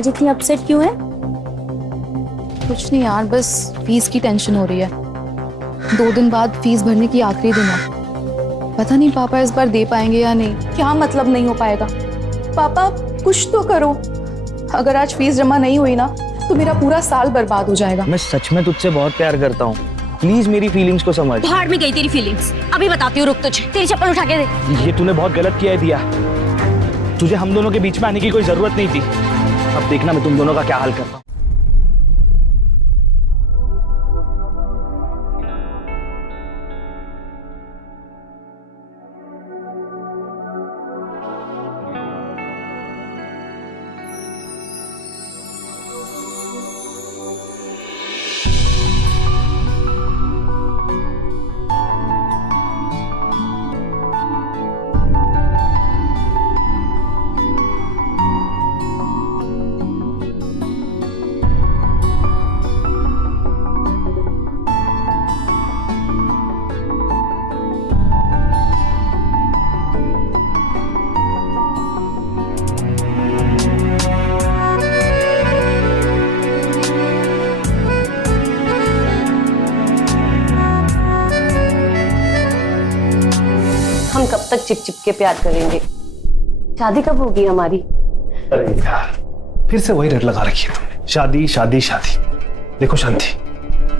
आज इतनी अपसेट क्यों है? कुछ नहीं यार, बस फीस की टेंशन हो रही है। 2 दिन बाद फीस भरने की आखिरी दिन है। पता नहीं पापा इस बार दे पाएंगे या नहीं। क्या मतलब नहीं हो पाएगा? पापा कुछ तो करो। अगर आज फीस जमा नहीं हुई ना तो मेरा पूरा साल बर्बाद हो जाएगा। मैं सच में तुझसे बहुत प्यार करता हूँ, प्लीज मेरी फीलिंग्स को समझ। भाड़ में गई तेरी फीलिंग्स, अभी बताती हूँ, रुक तुझे। तेरी चप्पल उठा के दे। ये तूने बहुत गलत किया है दिया, तुझे हम दोनों के बीच में आने की कोई जरूरत नहीं थी। अब देखना मैं तुम दोनों का क्या हाल करता हूँ। हम कब तक चिप चिप के प्यार करेंगे? शादी कब होगी हमारी? अरे यार, फिर से वही रट लगा रखी है तुमने। शादी शादी शादी। देखो शांति,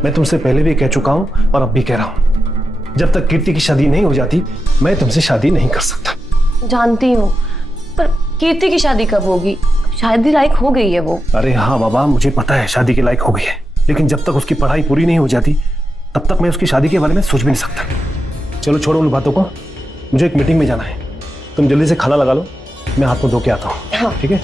मैं तुमसे पहले भी कह चुका हूं और अब भी कह रहा हूं, जब तक कीर्ति की शादी नहीं हो जाती मैं तुमसे शादी नहीं कर सकता। जानती हूँ, पर कीर्ति की शादी कब होगी? शादी लायक हो गई है वो। अरे हाँ बाबा, मुझे पता है शादी के लायक हो गई है, लेकिन जब तक उसकी पढ़ाई पूरी नहीं हो जाती तब तक मैं उसकी शादी के बारे में सोच भी नहीं सकता। चलो छोड़ो उन बातों को, मुझे एक मीटिंग में जाना है। तुम जल्दी से खाना लगा लो, मैं हाथ में धो के आता हूँ। हाँ। ठीक है?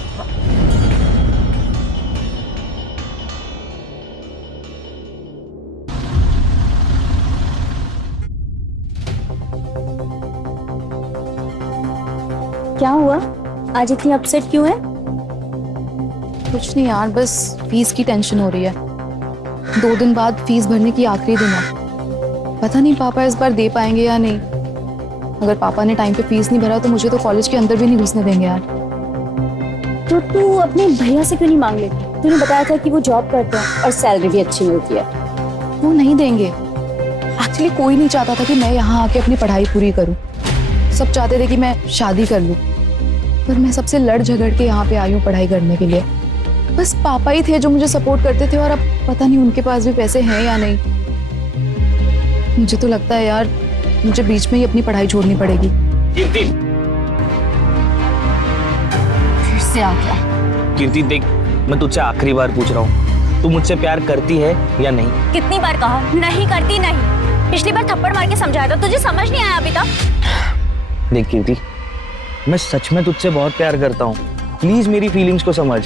क्या हुआ? आज इतनी अपसेट क्यों है? कुछ नहीं यार, बस फीस की टेंशन हो रही है। 2 दिन बाद फीस भरने की आखिरी दिन है। पता नहीं पापा इस बार दे पाएंगे या नहीं। अगर पापा ने टाइम पे फीस नहीं भरा तो मुझे तो कॉलेज के अंदर भी नहीं घुसने देंगे यार। तो तू अपने भैया से क्यों नहीं मांग लेती? तूने बताया था कि वो जॉब करते हैं और सैलरी भी अच्छी मिलती है। वो नहीं देंगे। एक्चुअली कोई नहीं चाहता था कि मैं यहाँ आके अपनी पढ़ाई पूरी करूँ। सब चाहते थे कि मैं शादी कर लूँ, पर मैं सबसे लड़ झगड़ के यहाँ पे आई हूँ पढ़ाई करने के लिए। बस पापा ही थे जो मुझे सपोर्ट करते थे, और अब पता नहीं उनके पास भी पैसे हैं या नहीं। मुझे तो लगता है यार, मुझे बीच में ही अपनी पढ़ाई छोड़नी पड़ेगी। कीर्ति, फिर से आ गया। कीर्ति देख, मैं तुझसे आखिरी बार पूछ रहा हूँ, तू मुझसे प्यार करती है या नहीं? कितनी बार कहा नहीं करती नहीं। पिछली बार थप्पड़ मार के समझाया था, तुझे समझ नहीं आया अभी तक? देख कीर्ति, मैं सच में तुझसे बहुत प्यार करता हूँ, प्लीज मेरी फीलिंग्स को समझ।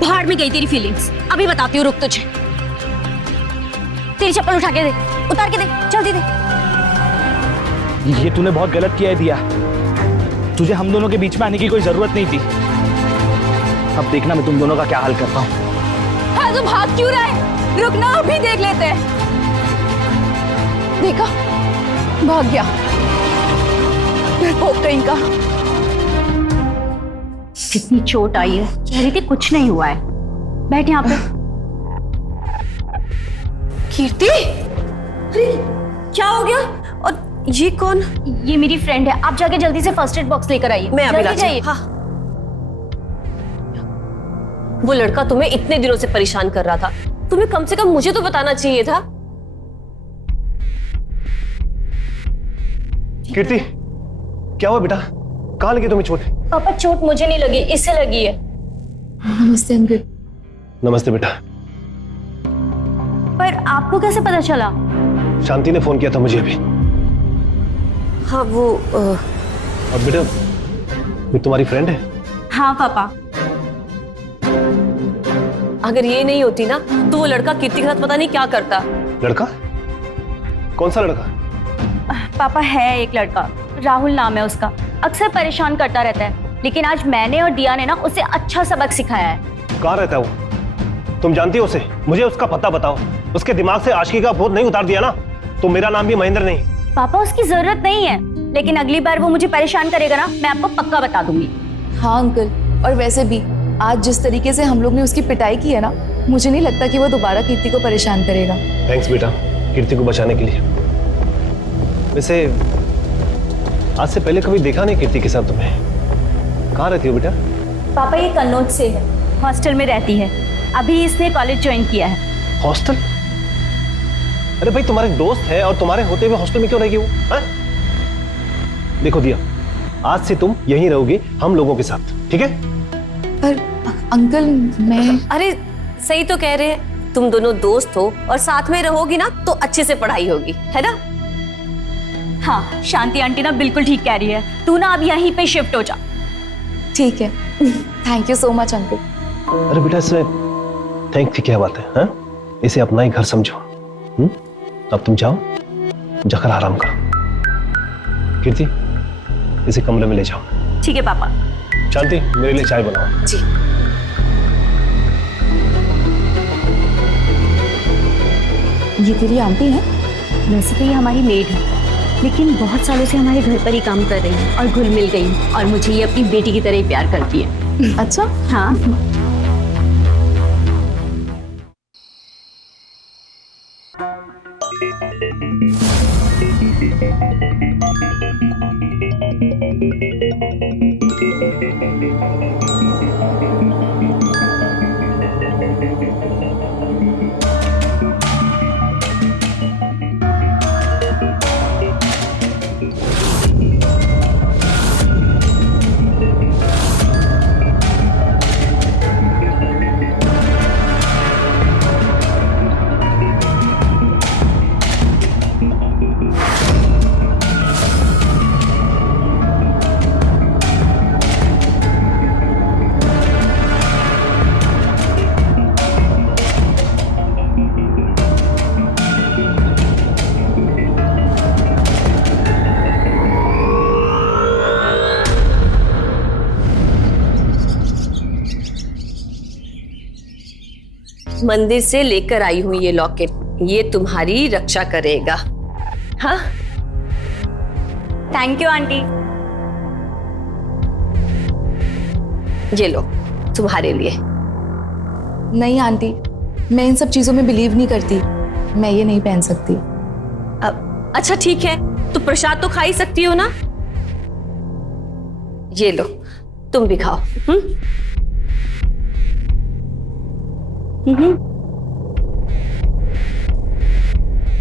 भाड़ में गई तेरी फीलिंग्स, अभी बताती हूँ, रुक तुझे। तेरी चप्पल उठा के दे, उतार के दे, जल्दी दे। ये तूने बहुत गलत किया है दिया, तुझे हम दोनों के बीच में आने की कोई जरूरत नहीं थी। अब देखना मैं तुम दोनों का क्या हाल करता हूँ। हाँ, तो भाग क्यों रहा है? रुकना, अभी देख लेते हैं। देखा, भाग गया। डरपोक कहीं का। कितनी चोट आई है, कह रही थी कुछ नहीं हुआ है। बैठ यहाँ पे। कीर्ति? अरे क्या हो गया? और ये कौन? ये मेरी फ्रेंड है, आप जाके जल्दी से फर्स्ट एड बॉक्स लेकर आइए। मैं अभी जल्दी जाइए। हाँ। वो लड़का तुम्हें इतने दिनों से परेशान कर रहा था, तुम्हें कम से कम मुझे तो बताना चाहिए था। कीर्ति, क्या हुआ बेटा? कहाँ लगी तुम्हें चोट? पापा, चोट मुझे नहीं लगी, इससे लगी है। नमस्ते अंकल। नमस्ते बेटा। पर आपको कैसे पता चला? शांति ने फोन किया था मुझे अभी। हाँ वो अब बेटा, ये तुम्हारी फ्रेंड है? हाँ पापा। अगर ये नहीं होती ना तो वो लड़का कीर्ति के साथ पता नहीं क्या करता। लड़का? कौन सा लड़का? पापा, है एक लड़का, राहुल नाम है उसका। अक्सर परेशान करता रहता है, लेकिन आज मैंने और दिया ने ना उसे अच्छा सबक सिखाया है। कहाँ रहता है वो? तुम जानती हो उसे? मुझे उसका पता बताओ। उसके दिमाग से आशिकी का बोझ नहीं उतार दिया ना तो मेरा नाम भी महेंद्र नहीं। पापा, उसकी जरूरत नहीं है, लेकिन अगली बार वो मुझे परेशान करेगा ना, मैं आपको पक्का बता दूंगी। हाँ अंकल, और वैसे भी आज जिस तरीके से हम लोग ने उसकी पिटाई की है ना, मुझे नहीं लगता कि वो दोबारा कीर्ति को परेशान करेगा। थैंक्स बेटा, कीर्ति को बचाने के लिए। वैसे आज से पहले कभी देखा नहीं कीर्ति के साथ तुम्हें। कहाँ रहती हो बेटा? पापा ये कन्नौज से है, हॉस्टल में रहती है। अभी इसने कॉलेज ज्वाइन किया है। हॉस्टल? अरे भाई तुम्हारे दोस्त है और तुम्हारे होते हुए हॉस्टल में क्यों रहेगी वो? हाँ? देखो दिया, आज से तुम यहीं रहोगे हम लोगों के साथ, ठीक है? पर अंकल मैं अरे सही तो कह रहे हैं, तुम दोनों दोस्त हो और साथ में रहोगी ना तो अच्छे से पढ़ाई होगी, है ना? हाँ, शांति आंटी ना बिल्कुल ठीक कह रही है। तू ना अब यहीं पे शिफ्ट हो जा। ठीक है। Thank you so much uncle. अरे बेटा इसमें थैंक की क्या बात है? हाँ? इसे अपना ही घर समझो। अब तुम जाओ, जाकर आराम करो। कीर्ति इसे कमरे में ले जाओ। ठीक है पापा। शांति मेरे लिए चाय बनाओ। जी। ये तेरी आंटी है? वैसे तो ये हमारी मेड है, लेकिन बहुत सालों से हमारे घर पर ही काम कर रही है और घुल मिल गई और मुझे ये अपनी बेटी की तरह ही प्यार करती है। अच्छा। हाँ। मंदिर से लेकर आई हूं ये लॉकेट, ये तुम्हारी रक्षा करेगा। हाँ, थैंक यू आंटी। ये लो तुम्हारे लिए। नहीं आंटी, मैं इन सब चीजों में बिलीव नहीं करती। मैं ये नहीं पहन सकती। अच्छा ठीक है, तो प्रसाद तो खा ही सकती हो ना। ये लो तुम भी खाओ।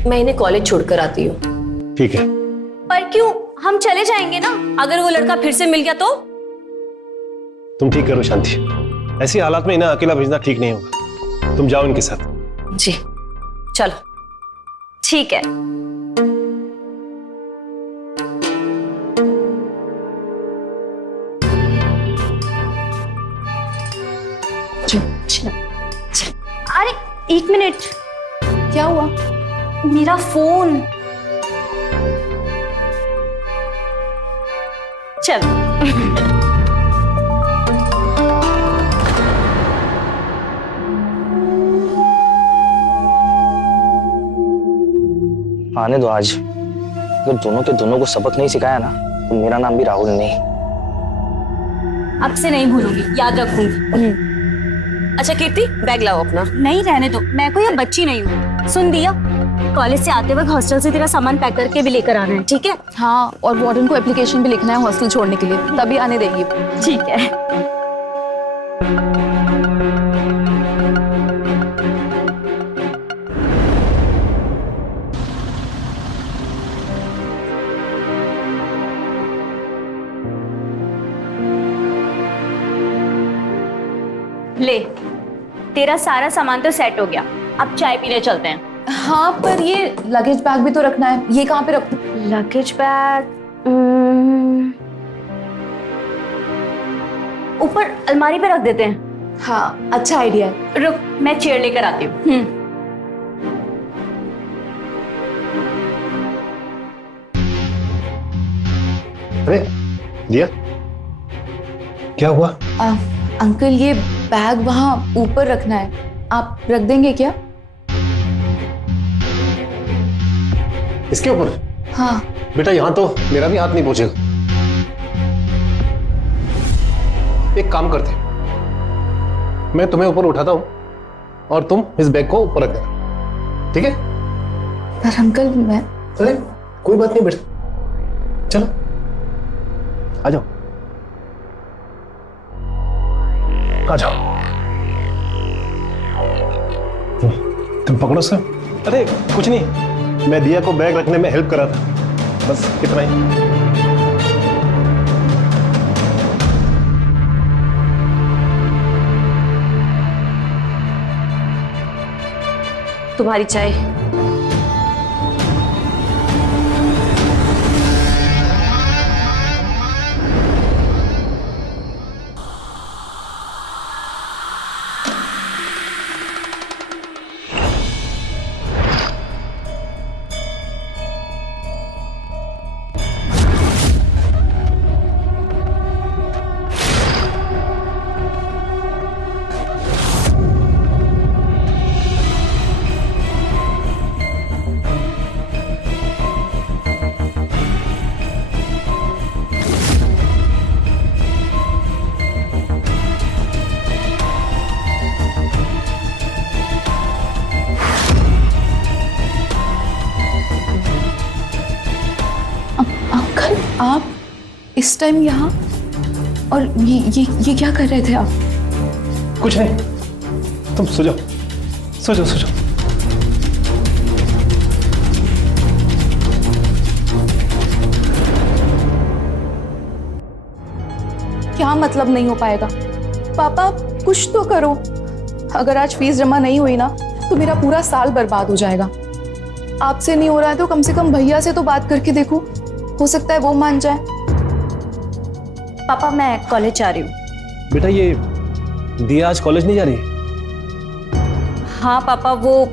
मैं इन्हें कॉलेज छोड़कर आती हूँ। ठीक है। पर क्यों? हम चले जाएंगे ना। अगर वो लड़का फिर से मिल गया तो? तुम ठीक करो शांति, ऐसी हालात में इन्हें अकेला भेजना ठीक नहीं होगा। तुम जाओ इनके साथ। जी चलो। ठीक है। अरे एक मिनट, क्या हुआ? मेरा फोन। चल। आने दो आज। अगर दोनों के दोनों को सबक नहीं सिखाया ना तो मेरा नाम भी राहुल नहीं। अब से नहीं भूलूंगी, याद रखूंगी। अच्छा कीर्ति, बैग लाओ अपना। नहीं रहने दो, मैं कोई अब बच्ची नहीं हूँ। सुन दिया, कॉलेज से आते वक्त हॉस्टल से तेरा सामान पैक करके भी लेकर आना है, ठीक है? हाँ, और वार्डन को एप्लीकेशन भी लिखना है हॉस्टल छोड़ने के लिए, तभी आने देंगी। ठीक है। ले, तेरा सारा सामान तो सेट हो गया। अब चाय पीने चलते हैं। हाँ, पर ये लगेज बैग भी तो रखना है। ये कहाँ पे रखूं? लगेज बैग ऊपर अलमारी पे रख देते हैं। हाँ, अच्छा आइडिया है। रुक, मैं चेयर लेकर आती हूँ। अरे दिया, क्या हुआ? अंकल, ये बैग वहाँ ऊपर रखना है, आप रख देंगे क्या? इसके ऊपर? हाँ। बेटा यहाँ तो मेरा भी हाथ नहीं पहुंचेगा। एक काम करते, मैं तुम्हें ऊपर उठाता हूँ और तुम इस बैग को ऊपर रख देना, ठीक है? पर अंकल मैं अरे कोई बात नहीं बेटा, चलो आ जाओ आ जाओ। तुम पकड़ो सर। अरे कुछ नहीं, मैं दिया को बैग रखने में हेल्प करा था, बस इतना ही। तुम्हारी चाय। अंकल आप इस टाइम यहाँ, और ये क्या कर रहे थे आप? कुछ नहीं, तुम सो जाओ सो जाओ सो जाओ। क्या मतलब नहीं हो पाएगा? पापा कुछ तो करो। अगर आज फीस जमा नहीं हुई ना तो मेरा पूरा साल बर्बाद हो जाएगा। आपसे नहीं हो रहा है तो कम से कम भैया से तो बात करके देखो, हो सकता है वो मान जाए। पापा मैं कॉलेज जा रही हूँ। बेटा ये दिया आज कॉलेज नहीं जा रही? हाँ पापा, वो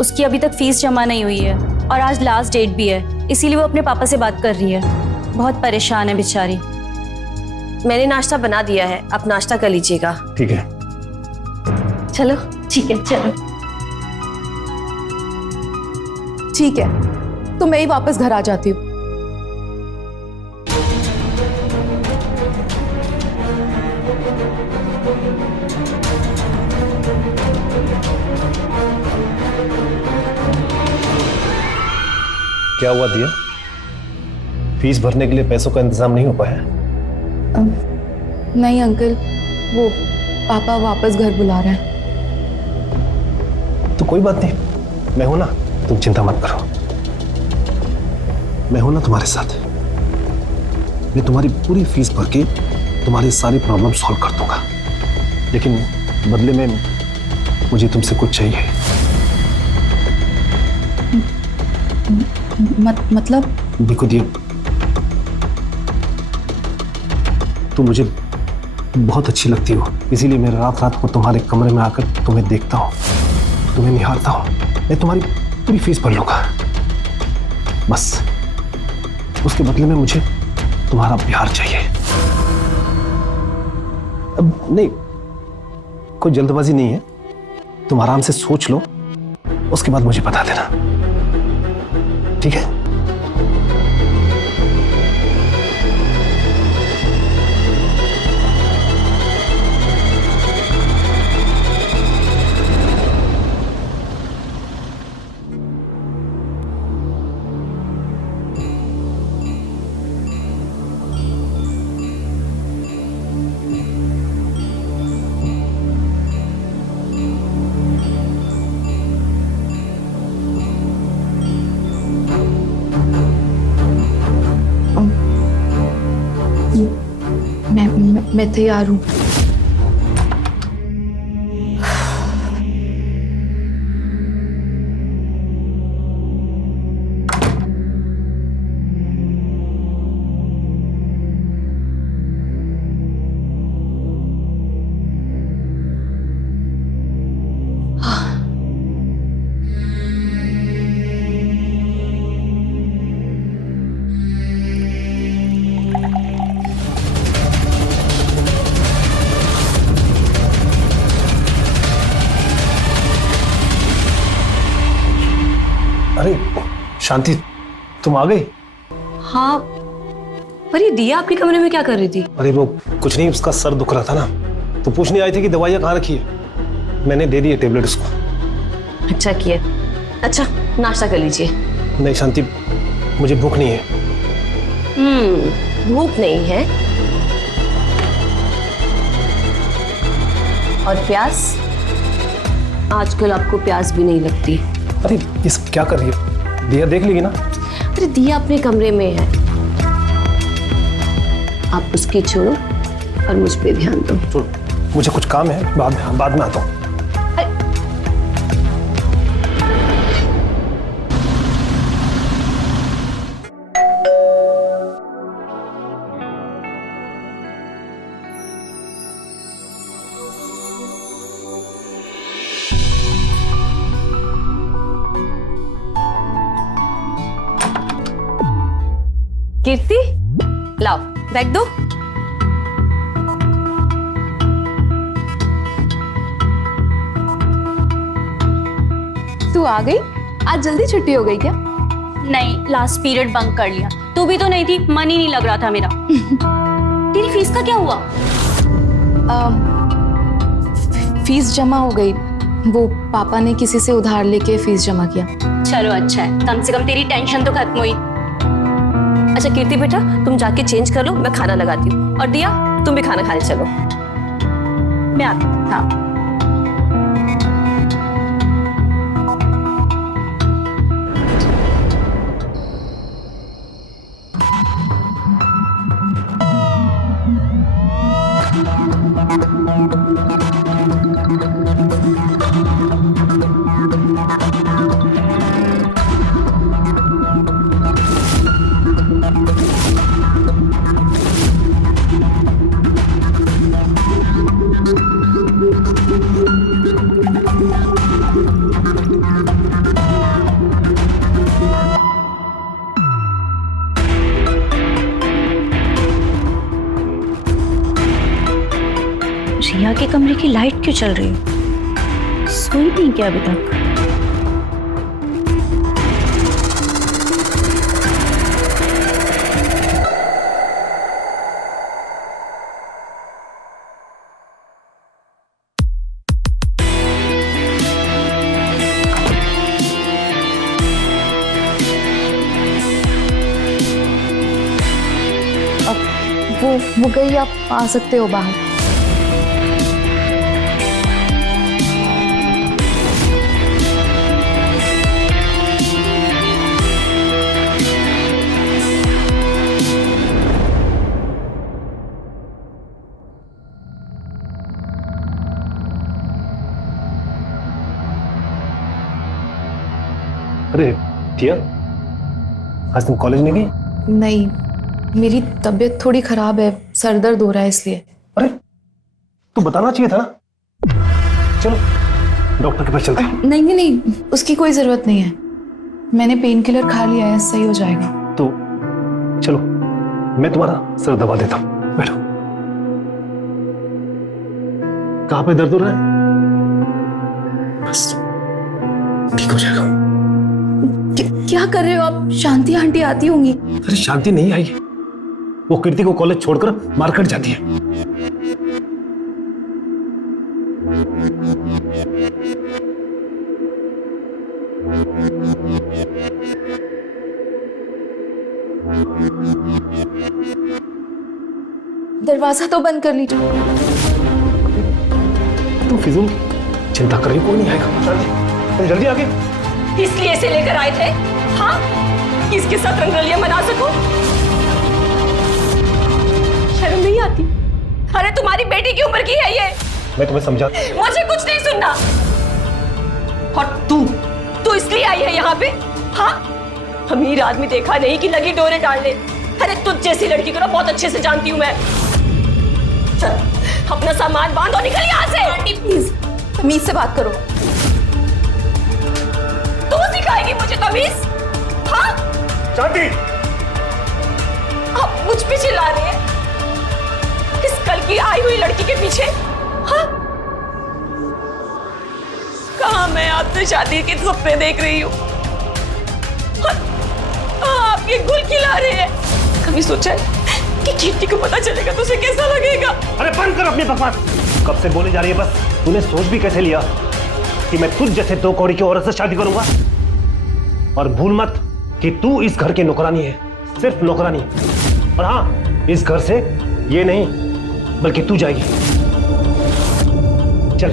उसकी अभी तक फीस जमा नहीं हुई है और आज लास्ट डेट भी है, इसीलिए वो अपने पापा से बात कर रही है। बहुत परेशान है बेचारी। मैंने नाश्ता बना दिया है, आप नाश्ता कर लीजिएगा। ठीक है चलो। ठीक है चलो। ठीक है तो मैं ही वापस घर आ जाती हूँ। क्या हुआ दिया? फीस भरने के लिए पैसों का इंतजाम नहीं हो पाया? नहीं अंकल, वो पापा वापस घर बुला रहे हैं। तो कोई बात नहीं, मैं हूं ना, तुम चिंता मत करो, मैं हूं ना तुम्हारे साथ। मैं तुम्हारी पूरी फीस भर के तुम्हारी सारी प्रॉब्लम सॉल्व कर दूंगा, लेकिन बदले में मुझे तुमसे कुछ चाहिए। मतलब? देखो दिया, तुम मुझे बहुत अच्छी लगती हो, इसीलिए मैं रात रात को तुम्हारे कमरे में आकर तुम्हें देखता हूँ, तुम्हें निहारता हूँ। मैं तुम्हारी पूरी फीस भर लूंगा, बस उसके बदले में मुझे तुम्हारा प्यार चाहिए। अब नहीं, कोई जल्दबाजी नहीं है, तुम आराम से सोच लो, उसके बाद मुझे बता देना, ठीक है? मैं तैयार हूँ। अरे शांति, तुम आ गई? हाँ, पर ये दिया आपके कमरे में क्या कर रही थी? अरे वो कुछ नहीं, उसका सर दुख रहा था ना, तो पूछने आई थी कि दवाइयाँ कहाँ रखी है। मैंने दे दिए टेबलेट उसको। अच्छा किए। अच्छा नाश्ता कर लीजिए। नहीं शांति, मुझे भूख नहीं है। भूख नहीं है और प्यास? आजकल आपको प्यास भी नहीं लगती। अरे ये सब क्या कर रही है? दिया देख लेगी ना। अरे दिया अपने कमरे में है, आप उसकी छोड़ो और मुझ पे ध्यान दो। छोड़ो, मुझे कुछ काम है, बाद में आता हूँ। कीर्ति लाओ बैग दो। तू आ गई? आज जल्दी छुट्टी हो गई क्या? नहीं, लास्ट पीरियड बंक कर लिया। तू भी तो नहीं थी, मन ही नहीं लग रहा था मेरा। तेरी फीस का क्या हुआ? फीस जमा हो गई, वो पापा ने किसी से उधार लेके फीस जमा किया। चलो अच्छा है, कम से कम तेरी टेंशन तो खत्म हुई। अच्छा कीर्ति बेटा तुम जाके चेंज कर लो, मैं खाना लगाती हूँ। और दिया तुम भी खाना खाने चलो। मैं आती हूँ। हाँ। रिया के कमरे की लाइट क्यों चल रही है? सोई नहीं क्या अभी तक? वो गई, आप आ सकते हो बाहर। अरे दिया, आज तुम कॉलेज नहीं गई? नहीं, मेरी तबीयत थोड़ी खराब है, सर दर्द हो रहा है इसलिए। अरे तू बताना चाहिए था ना। चलो डॉक्टर के पास चलते हैं। नहीं, उसकी कोई जरूरत नहीं है। मैंने पेन किलर खा लिया है, सही हो जाएगा। तो चलो मैं तुम्हारा सर दबा देता हूँ, बैठो। कहाँ पे दर्द हो रहा है? बस ठीक हो जाएगा। क्या कर रहे हो आप? शांति आंटी आती होंगी। अरे शांति नहीं आई है, वो कीर्ति को कॉलेज छोड़कर मार्केट जाती है। दरवाजा तो बंद कर लीजिए। तुम फिजूल चिंता कर रही हो, कोई नहीं आएगा। शांति तुम जल्दी आगे। इसलिए इसे लेकर आए थे? हाँ, किसके साथ रंगरलियां मना सको? शर्म नहीं आती? अरे तुम्हारी बेटी की उम्र की है ये। मैं तुम्हें समझा। मुझे कुछ नहीं सुनना। और तू इसलिए आई है यहाँ पे? हाँ, अमीर आदमी देखा नहीं कि लगी डोरे डालने। अरे तुझ जैसी लड़की को ना बहुत अच्छे से जानती हूँ मैं। चल अपना सामान बांध और निकल यहाँ से। आंटी प्लीज तमीज से बात करो। तू सिखाएगी मुझे तमीज? हाँ, शांति आप मुझ पे चिल्ला रहे हैं इस कल की आई हुई लड़की के पीछे? हाँ, कहाँ मैं आपसे शादी के सपने देख रही हूँ, आप ये गुल खिला रहे हैं। कभी सोचा है कि कीर्ति को पता चलेगा तो उसे कैसा लगेगा? अरे बंद कर अपनी बकवास। कब से बोली जा रही है, बस तूने सोच भी कैसे लिया कि मैं तुझ जैसे 2 कौड़ी की औरत से शादी करूंगा? और भूल मत कि तू इस घर की नौकरानी है, सिर्फ नौकरानी। और हाँ, इस घर से ये नहीं बल्कि तू जाएगी। चल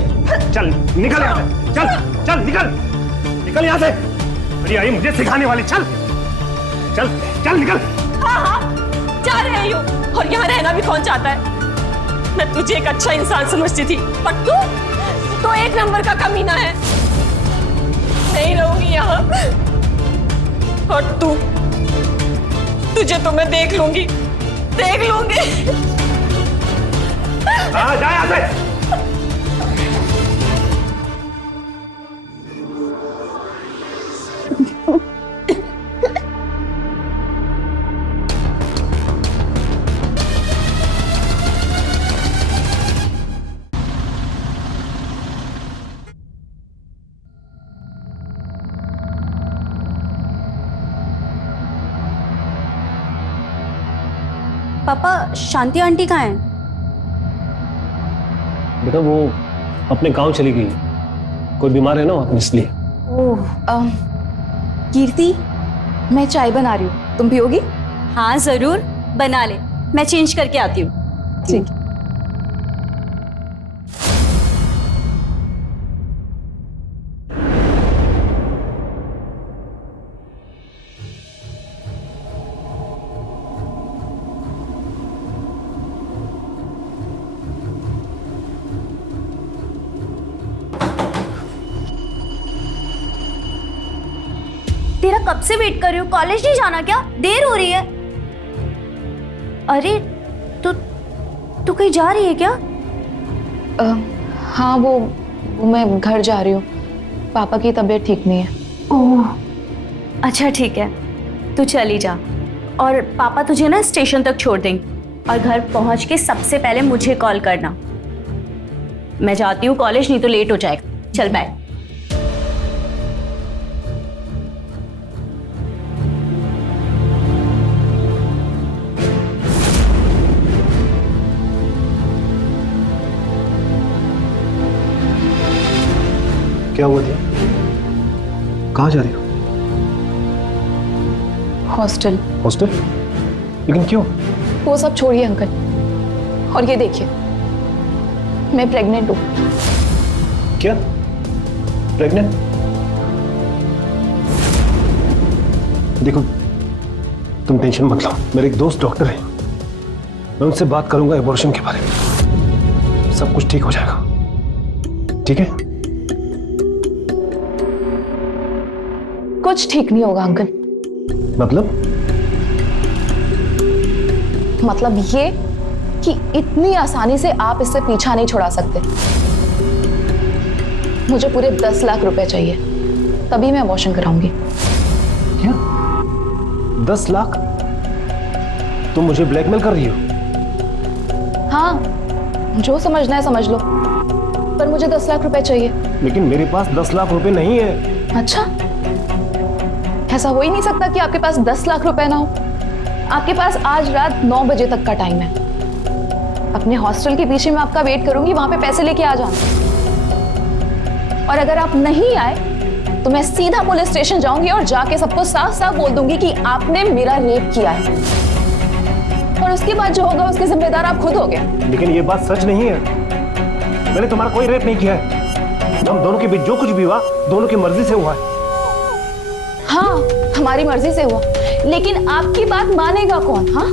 चल निकल यहाँ से, चल चल निकल निकल यहाँ से। अरे आई मुझे सिखाने वाली, चल चल चल निकल। हाँ हाँ जा रही हूँ, और यहाँ रहना भी कौन चाहता है? मैं तुझे एक अच्छा इंसान समझती थी, पर तू तो एक नंबर का कमीना है। नहीं रहूंगी यहाँ। और तुझे तो मैं देख लूंगी। हाँ जा यहाँ से। पापा, शांति आंटी कहाँ हैं? बेटा वो अपने गांव चली गई, कोई बीमार है ना इसलिए। ओह कीर्ति, मैं चाय बना रही हूँ, तुम पियोगी? हाँ जरूर, बना ले, मैं चेंज करके आती हूँ। ठीक। तेरा कब से वेट कर रही हूँ, कॉलेज नहीं जाना क्या? देर हो रही है। अरे तू कहीं जा रही है क्या? हाँ वो मैं घर जा रही हूँ, पापा की तबीयत ठीक नहीं है। ओह अच्छा ठीक है, तू चली जा, और पापा तुझे ना स्टेशन तक छोड़ देंगे, और घर पहुंच के सबसे पहले मुझे कॉल करना। मैं जाती हूँ कॉलेज, नहीं तो लेट हो जाएगा। चल बाय। क्या हुआ दिया? कहाँ जा रही हो? हॉस्टल। हॉस्टल? लेकिन क्यों? वो सब छोड़िए अंकल, और ये देखिए मैं प्रेग्नेंट हूँ। क्या? प्रेग्नेंट? देखो तुम टेंशन मत लो, मेरे एक दोस्त डॉक्टर हैं, मैं उनसे बात करूंगा एबॉर्शन के बारे में, सब कुछ ठीक हो जाएगा। ठीक है? कुछ ठीक नहीं होगा अंकल। मतलब ये कि इतनी आसानी से आप इससे पीछा नहीं छुड़ा सकते। मुझे पूरे 10 लाख रुपए चाहिए, तभी मैं अबॉर्शन कराऊंगी। क्या? 10 लाख? तुम मुझे ब्लैकमेल कर रही हो? हाँ, जो समझना है समझ लो, पर मुझे 10 लाख रुपए चाहिए। लेकिन मेरे पास 10 लाख रुपए नहीं है। अच्छा, ऐसा हो ही नहीं सकता कि आपके पास 10 लाख रुपए ना हो। आपके पास आज रात 9 बजे तक का टाइम है। अपने हॉस्टल के पीछे मैं आपका वेट करूंगी, वहां पे पैसे लेके आ जाना। और अगर आप नहीं आए तो मैं सीधा पुलिस स्टेशन जाऊंगी और जाके सबको साफ साफ बोल दूंगी कि आपने मेरा रेप किया है, और उसके बाद जो होगा उसके जिम्मेदार आप खुद होगे। लेकिन ये बात सच नहीं है, मैंने तुम्हारा कोई रेप नहीं किया है। हम दोनों के बीच जो कुछ भी हुआ दोनों की मर्जी से हुआ है। हाँ, हमारी मर्जी से हुआ, लेकिन आपकी बात मानेगा कौन? हाँ,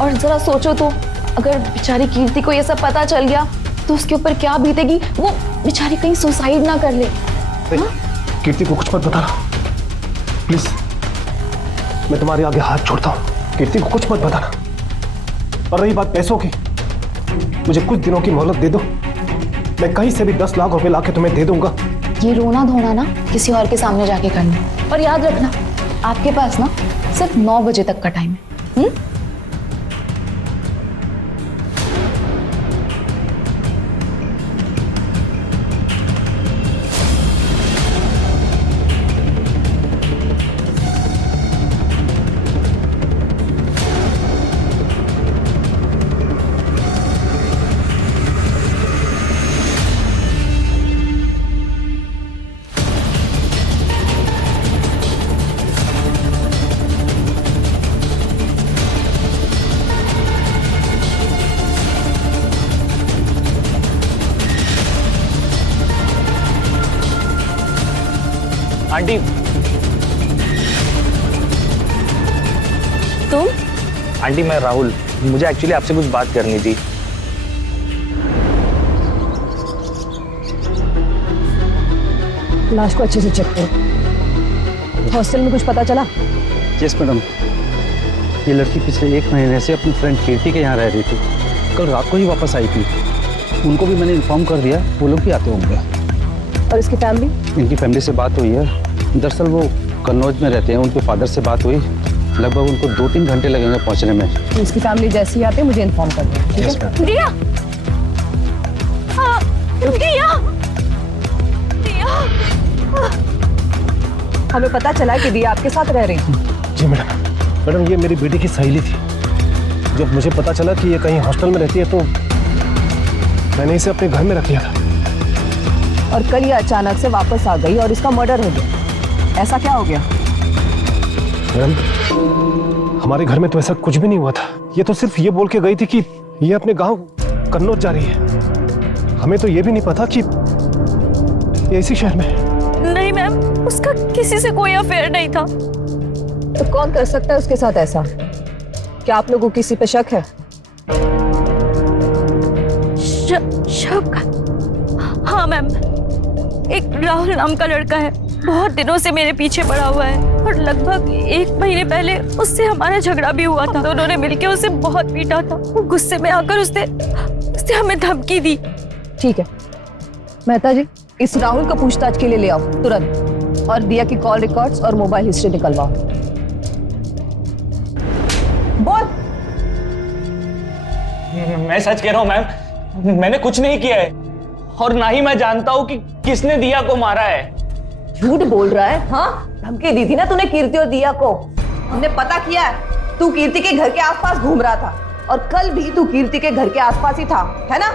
और जरा सोचो तो, अगर बेचारी कीर्ति को ये सब पता चल गया तो उसके ऊपर क्या बीतेगी। वो बेचारी कहीं सुसाइड ना कर ले। हाँ? कीर्ति को कुछ मत बताना प्लीज, मैं तुम्हारे आगे हाथ छोड़ता हूँ। कीर्ति को कुछ मत बताना। और रही बात पैसों की, मुझे कुछ दिनों की मोहलत दे दो, मैं कहीं से भी 10 लाख रुपए लाके तुम्हें दे दूंगा। ये रोना धोना ना किसी और के सामने जाके करना, और याद रखना आपके पास ना सिर्फ 9 बजे तक का टाइम है। आंटी तुम? आंटी मैं राहुल, मुझे एक्चुअली आपसे कुछ बात करनी थी। लाश को अच्छे से चेक करो। हॉस्टल में कुछ पता चला? यस मैडम, ये लड़की पिछले 1 महीने से अपनी फ्रेंड कीर्ति के यहाँ रह रही थी। कल रात को ही वापस आई थी। उनको भी मैंने इन्फॉर्म कर दिया, वो लोग भी आते होंगे। और इसकी फैमिली? इनकी फैमिली से बात हुई है। दरअसल वो कन्नौज में रहते हैं, उनके फादर से बात हुई। लगभग उनको 2-3 घंटे लगेंगे पहुँचने में। तो इसकी फैमिली जैसे ही आते मुझे इन्फॉर्म कर दो, ठीक है? दिया, हाँ, दिया, दिया। हमें पता चला कि दिया आपके साथ रह रही थी। जी मैडम, मैडम ये मेरी बेटी की सहेली थी। जब मुझे पता चला कि ये कहीं हॉस्टल में रहती है तो मैंने इसे अपने घर में रख लिया था। और कल ये अचानक से वापस आ गई और इसका मर्डर हो गया। ऐसा क्या हो गया? मैडम हमारे घर में तो ऐसा कुछ भी नहीं हुआ था। ये तो सिर्फ ये बोल के गई थी कि ये अपने गांव कन्नौज जा रही है। हमें तो ये भी नहीं पता कि ये इसी शहर में है। नहीं मैम, उसका किसी से कोई अफेयर नहीं था। तो कौन कर सकता है उसके साथ ऐसा? क्या आप लोगों को किसी पे शक है? शक? हाँ मैम, एक राहुल नाम का लड़का है, बहुत दिनों से मेरे पीछे पड़ा हुआ है और लगभग 1 महीने पहले उससे हमारा झगड़ा भी हुआ था। दोनों ने मिलकर उसे बहुत पीटा था। वो गुस्से में आकर उसने हमें धमकी दी। ठीक है मेहता जी, इस राहुल को पूछताछ के लिए ले आओ तुरंत, और दिया की कॉल रिकॉर्ड्स और मोबाइल हिस्ट्री निकलवाओ। बोल। मैं सच कह रहा हूँ मैम, मैंने कुछ नहीं किया है और ना ही मैं जानता हूँ कि किसने दिया को मारा है। झूठ बोल रहा है? हाँ, धमकी दी थी ना तूने कीर्ति और दिया को। हमने पता किया है, तू कीर्ति के घर के आसपास घूम रहा था और कल भी तू कीर्ति के घर के आसपास ही था, है ना?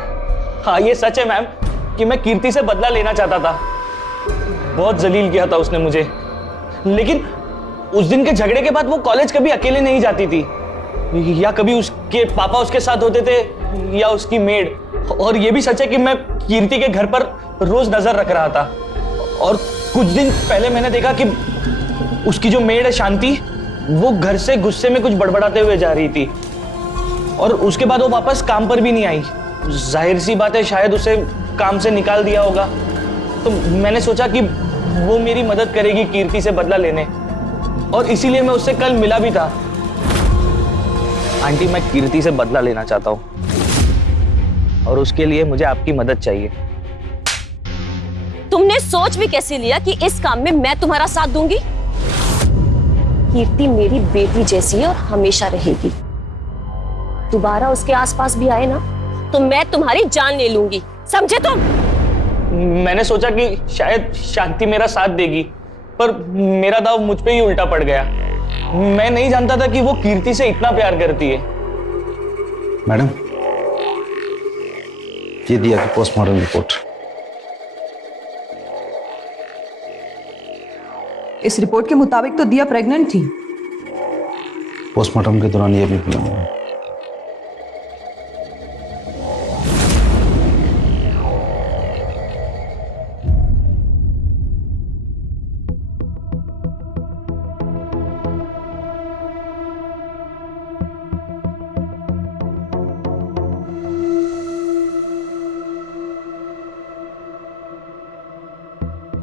हाँ ये सच है मैम कि मैं कीर्ति से बदला लेना चाहता था। बहुत जलील किया था उसने मुझे, लेकिन उस दिन के झगड़े के बाद वो कॉलेज कभी अकेले नहीं जाती थी, या कभी उसके पापा उसके साथ होते थे या उसकी मेड। और ये भी सच है कि मैं कीर्ति के घर पर रोज नजर रख रहा था और कुछ दिन पहले मैंने देखा कि उसकी जो मेड है शांति, वो घर से गुस्से में कुछ बड़बड़ाते हुए जा रही थी और उसके बाद वो वापस काम पर भी नहीं आई। जाहिर सी बात है शायद उसे काम से निकाल दिया होगा। तो मैंने सोचा कि वो मेरी मदद करेगी कीर्ति से बदला लेने, और इसीलिए मैं उससे कल मिला भी था। आंटी मैं कीर्ति से बदला लेना चाहता हूँ और उसके लिए मुझे आपकी मदद चाहिए। तुमने सोच भी कैसे लिया कि इस काम में मैं तुम्हारा साथ दूंगी? कीर्ति मेरी बेटी जैसी है और हमेशा रहेगी। दोबारा उसके आसपास भी आए ना तो मैं तुम्हारी जान ले लूंगी, समझे तुम? मैंने सोचा कि शायद शांति मेरा साथ देगी, पर मेरा दाव मुझ पे ही उल्टा पड़ गया। मैं नहीं जानता था कि वो कीर्ति से इतना प्यार करती है। मैडम ये दिया कि पोस्टमार्टम रिपोर्ट। इस रिपोर्ट के मुताबिक तो दिया प्रेग्नेंट थी। पोस्टमार्टम के दौरान ये भी मिला।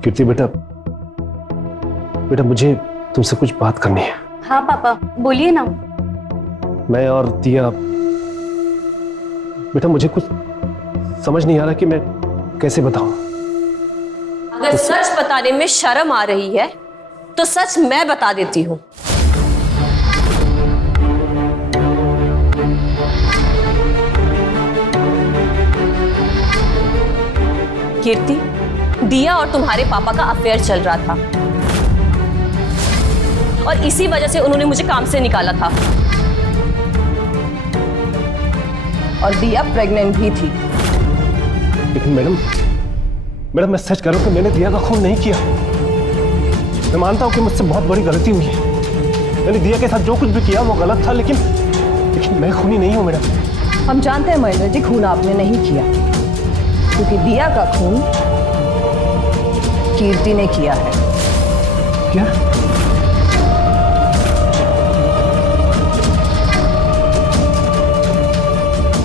कीर्ति बेटा, बेटा मुझे तुमसे कुछ बात करनी है। हाँ पापा, बोलिए ना। मैं और दिया, बेटा मुझे कुछ समझ नहीं आ रहा कि मैं कैसे बताऊं। अगर सच बताने में शर्म आ रही है तो सच मैं बता देती हूँ। कीर्ति, दिया और तुम्हारे पापा का अफेयर चल रहा था और इसी वजह से उन्होंने मुझे काम से निकाला था। और दिया प्रेग्नेंट भी थी। लेकिन मैडम, मैं सच कह रहा हूं कि मैंने दिया का खून नहीं किया। मैं मानता हूं कि मुझसे बहुत बड़ी गलती हुई है। मैंने दिया के साथ जो कुछ भी किया वो गलत था, लेकिन मैं खूनी नहीं हूं मैडम। हम जानते हैं महेंद्र जी, खून आपने नहीं किया, क्योंकि दिया का खून कीर्ति ने किया है। किया?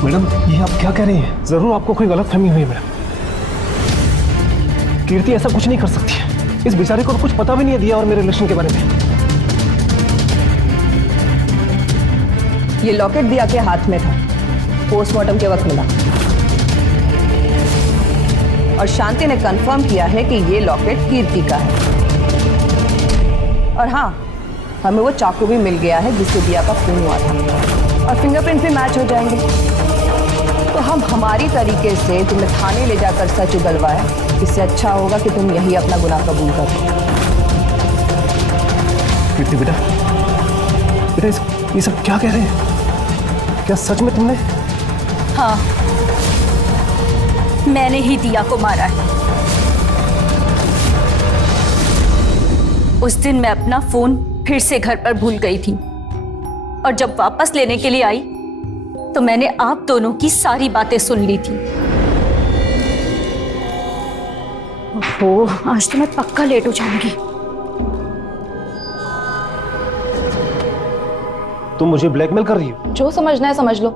मैडम ये आप क्या कह रही हैं? जरूर आपको कोई गलतफहमी हुई है मैडम। कीर्ति ऐसा कुछ नहीं कर सकती है। इस बेचारे को तो कुछ पता भी नहीं है दिया और मेरे रिलेशन के बारे में। ये लॉकेट दिया के हाथ में था, पोस्टमार्टम के वक्त मिला, और शांति ने कंफर्म किया है कि ये लॉकेट कीर्ति का है। और हाँ, हमें वो चाकू भी मिल गया है जिससे दिया का खून हुआ था, और फिंगरप्रिंट भी मैच हो जाएंगे। तो हम हमारी तरीके से तुम्हें थाने ले जाकर सच उगलवाए, इससे अच्छा होगा कि तुम यही अपना गुनाह कबूल करो। कीर्ति बेटा, बेटा ये सब क्या कह रहे हैं? क्या सच में तुमने? हाँ, मैंने ही दिया को मारा है। उस दिन मैं अपना फोन फिर से घर पर भूल गई थी, और जब वापस लेने के लिए आई तो मैंने आप दोनों की सारी बातें सुन ली थी। ओहो, आज तो मैं पक्का लेट हो जाऊंगी। तुम मुझे ब्लैकमेल कर रही हो? जो समझना है समझ लो,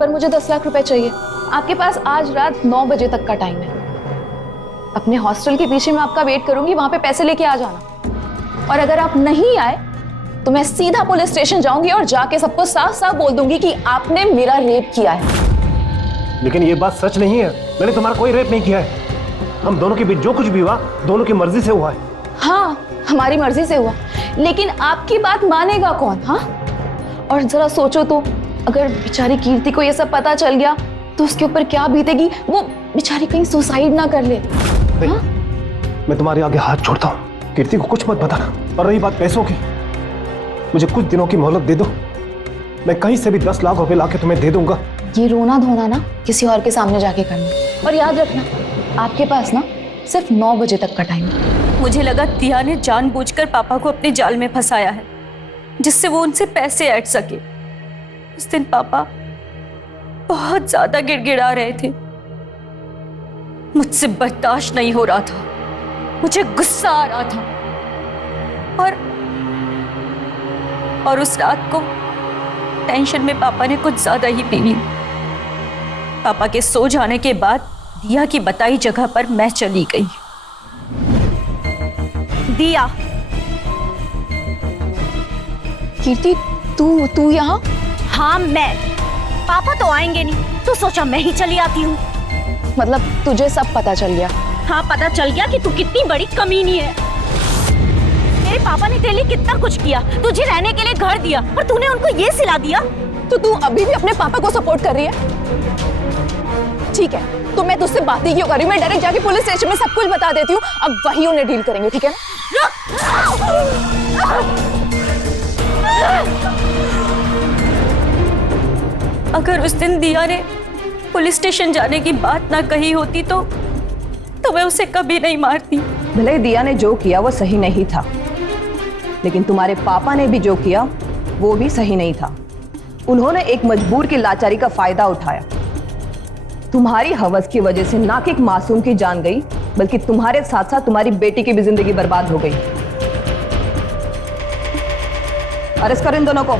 पर मुझे 10 लाख रुपए चाहिए। आपके पास आज रात 9 बजे तक का टाइम है। अपने हॉस्टल के पीछे मैं आपका वेट करूंगी, वहां पे पैसे लेके आ जाना। और अगर आप नहीं आए तो मैं सीधा पुलिस स्टेशन जाऊंगी और जाके सबको साफ साफ बोल दूंगी कि आपने मेरा रेप किया है। लेकिन ये बात सच नहीं है। मैंने तुम्हारा कोई रेप नहीं किया है। हम दोनों के बीच जो कुछ भी हुआ दोनों की मर्जी से हुआ है। हाँ, हमारी मर्जी से हुआ, लेकिन आपकी बात मानेगा कौन? हाँ, और जरा सोचो तो, अगर बेचारी कीर्ति को ये सब पता चल गया तो उसके ऊपर क्या बीतेगी। वो बेचारी कहीं सुसाइड ना कर ले। हाँ? मैं तुम्हारे आगे हाथ छोड़ता हूँ, कीर्ति को कुछ मत बताना। और रही बात पैसों की, मुझे कुछ दिनों की मोहलत दे दो, मैं कहीं से भी 10 लाख रुपए लाके तुम्हें दे दूंगा। ये रोना धोना ना किसी और के सामने जाके करना। और याद रखना, आपके पास ना सिर्फ 9 बजे तक का टाइम है। मुझे लगा दिया ने जानबूझकर पापा को अपने जाल में फंसाया है, जिससे वो उनसे पैसे ऐंठ सके। उस दिन पापा बहुत ज्यादा गिड़गिड़ा रहे थे। मुझसे बर्दाश्त नहीं हो रहा था, मुझे गुस्सा आ रहा था। और उस रात को टेंशन में पापा ने कुछ ज्यादा ही पी ली। पापा के सो जाने के बाद दिया की बताई जगह पर मैं चली गई। दिया, कीर्ति, तू यहाँ? हाँ मैं। पापा तो आएंगे नहीं तो सोचा मैं ही चली आती हूँ। मतलब तुझे सब पता चल गया? हाँ, पता चल गया कि तू कितनी बड़ी कमीनी है। मेरे पापा ने तेरे लिए कितना कुछ किया, तुझे रहने के लिए घर दिया, और तूने उनको ये सिला दिया। तो तू अभी भी अपने पापा को सपोर्ट कर रही है? ठीक है, तो मैं तुझसे बात ही क्यों कर रही हूँ? मैं डायरेक्ट जाके पुलिस स्टेशन में सब कुछ बता देती हूँ, अब वही उन्हें डील करेंगे, ठीक है ना? अगर उस दिन दिया ने पुलिस स्टेशन जाने की बात ना कही होती तो मैं उसे कभी नहीं मारती। भले ही दिया ने जो किया वो सही नहीं था, लेकिन तुम्हारे पापा ने भी जो किया वो भी सही नहीं था। उन्होंने एक मजबूर की लाचारी का फायदा उठाया। तुम्हारी हवस की वजह से ना कि एक मासूम की जान गई, बल्कि तुम्हारे साथ साथ तुम्हारी बेटी की भी जिंदगी बर्बाद हो गई। अरेस्ट करो इन दोनों को।